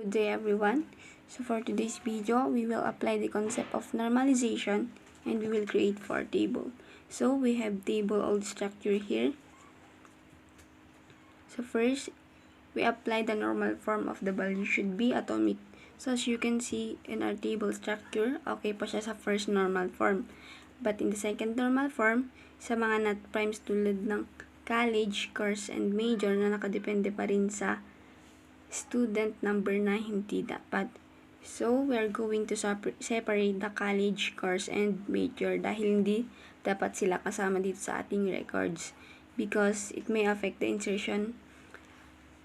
Good day everyone. So for today's video, we will apply the concept of normalization and we will create 4 table. So we have table old structure here. So first, we apply the normal form of the value should be atomic. So as you can see in our table structure, okay pa siya sa first normal form. But in the second normal form, sa mga not primes tulad ng college, course, and major na nakadepende pa rin sa student number na hindi dapat. So, we're going to separate the college, course, and major dahil hindi dapat sila kasama dito sa ating records because it may affect the insertion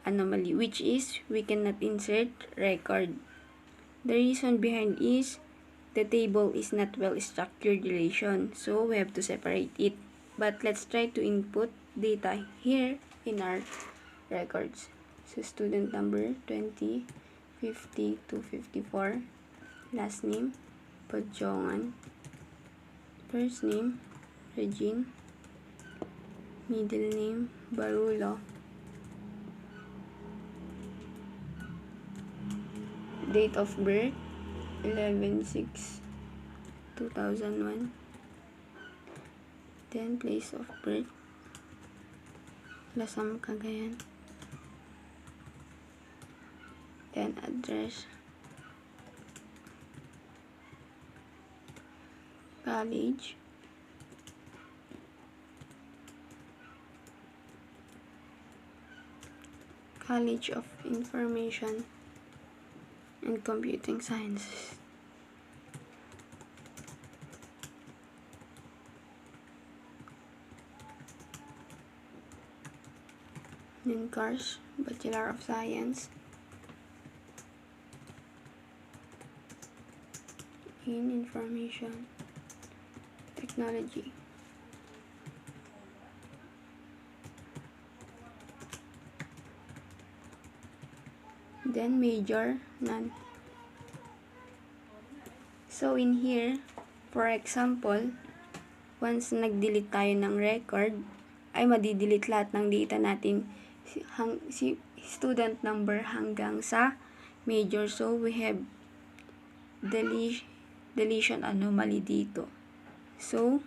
anomaly, which is we cannot insert record. The reason behind is the table is not well structured relation, so we have to separate it. But let's try to input data here in our records. So, student number 20, 50 to 54. Last name, Padjongan. First name, Regine. Middle name, Barulo. Date of birth, 11/6/2001. Then, place of birth, Lasam, Cagayan. Then address, college, College of Information and Computing Sciences. Then course, Bachelor of Science in Information Technology. Then major, none. So in here, for example, once nag-delete tayo ng record, ay madidelete lahat ng data natin si student number hanggang sa major. So we have deletion anomaly dito. So,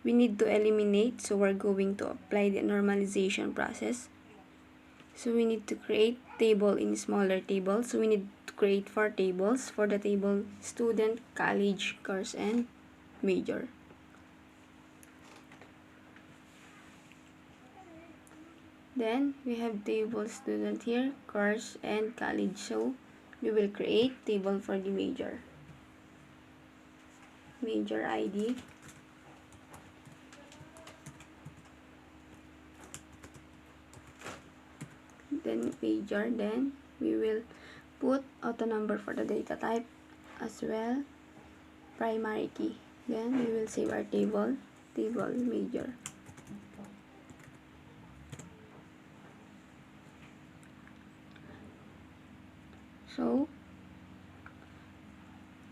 we need to eliminate. So, we're going to apply the normalization process. So, we need to create table in smaller tables. So, we need to create 4 tables for the table student, college, course, and major. Then, we have table student here, course, and college. So, we will create table for the major. Major ID. Then major, then we will put auto number for the data type as well, primary key. Then we will save our table major. So,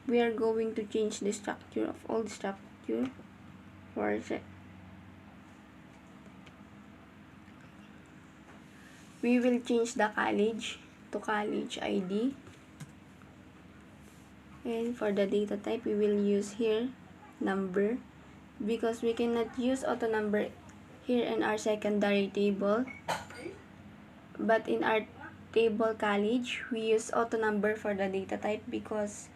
we are going to change the structure of all the structure for we will change the college to college ID, and for the data type we will use here number because we cannot use auto number here in our secondary table, but in our table college we use auto number for the data type because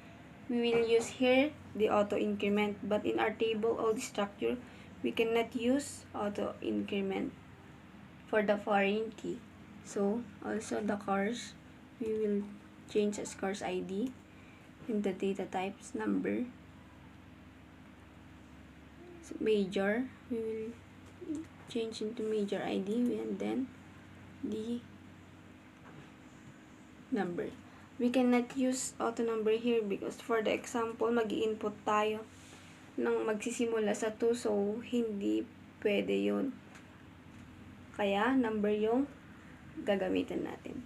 we will use here the auto increment, but in our table all the structure we cannot use auto increment for the foreign key. So also the course we will change as course ID and the data types number. So major we will change into major ID and then the number. We cannot use auto number here because for the example, mag-i-input tayo ng magsisimula sa 2, so hindi pwede yun. Kaya, number yung gagamitin natin.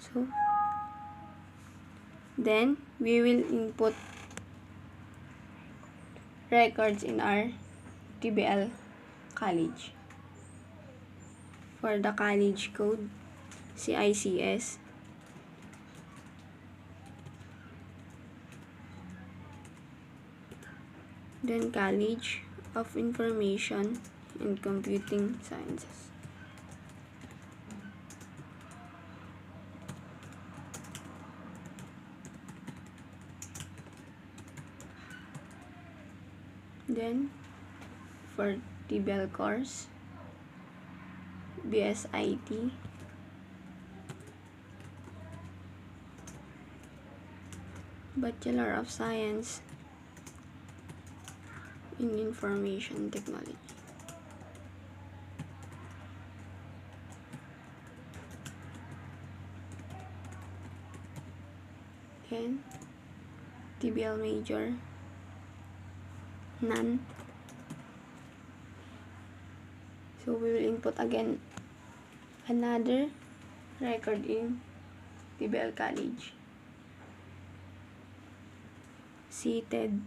So, then, we will input records in our TBL college. For the college code, CICS. Then College of Information and Computing Sciences. Then for TBL course, BSIT, Bachelor of Science in Information Technology. Then TBL major, none. So we will input again another record in TBL College. Seated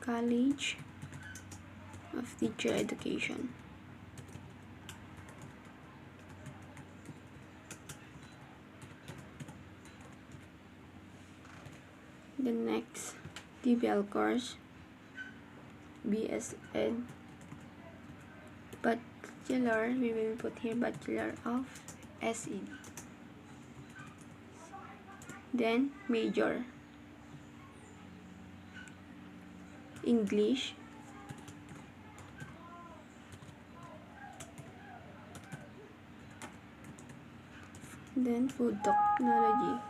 College of Teacher Education. The next TBL course, BS Ed, Bachelor, we will put here Bachelor of SED. Then major, English, then food technology.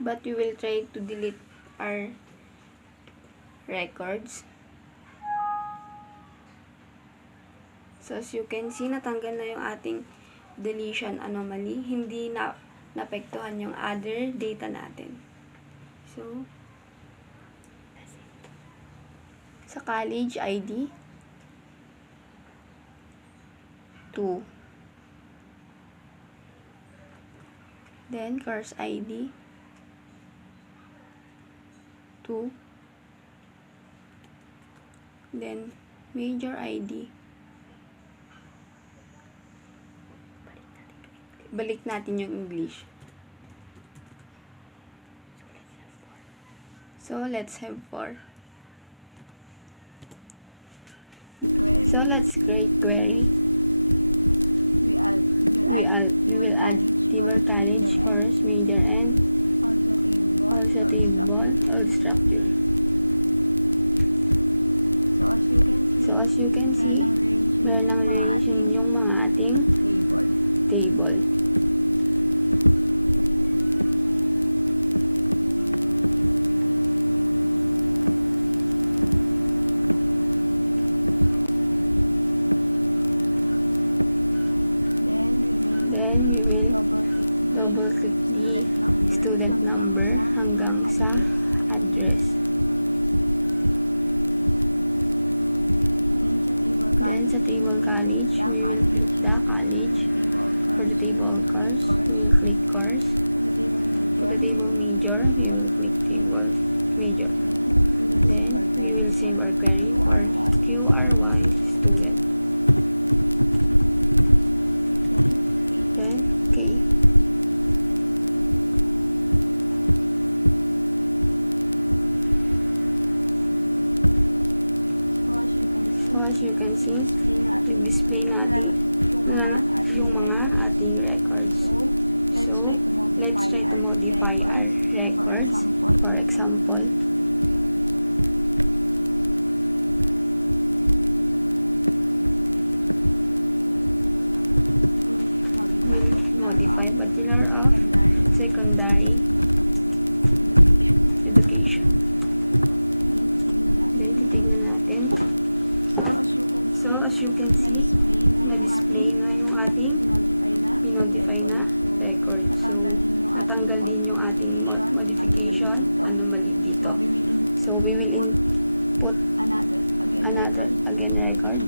But we will try to delete our records. So as you can see, natanggal na yung ating deletion anomaly. Hindi na naapektuhan yung other data natin. So, sa college ID, 2. Then, course ID, 2. Then, major ID. Balik natin yung English. So, let's have 4. So, let's create query. You will add your college course, major, and also table, structure. So, as you can see, meron ng mga ating table. So we will input another record.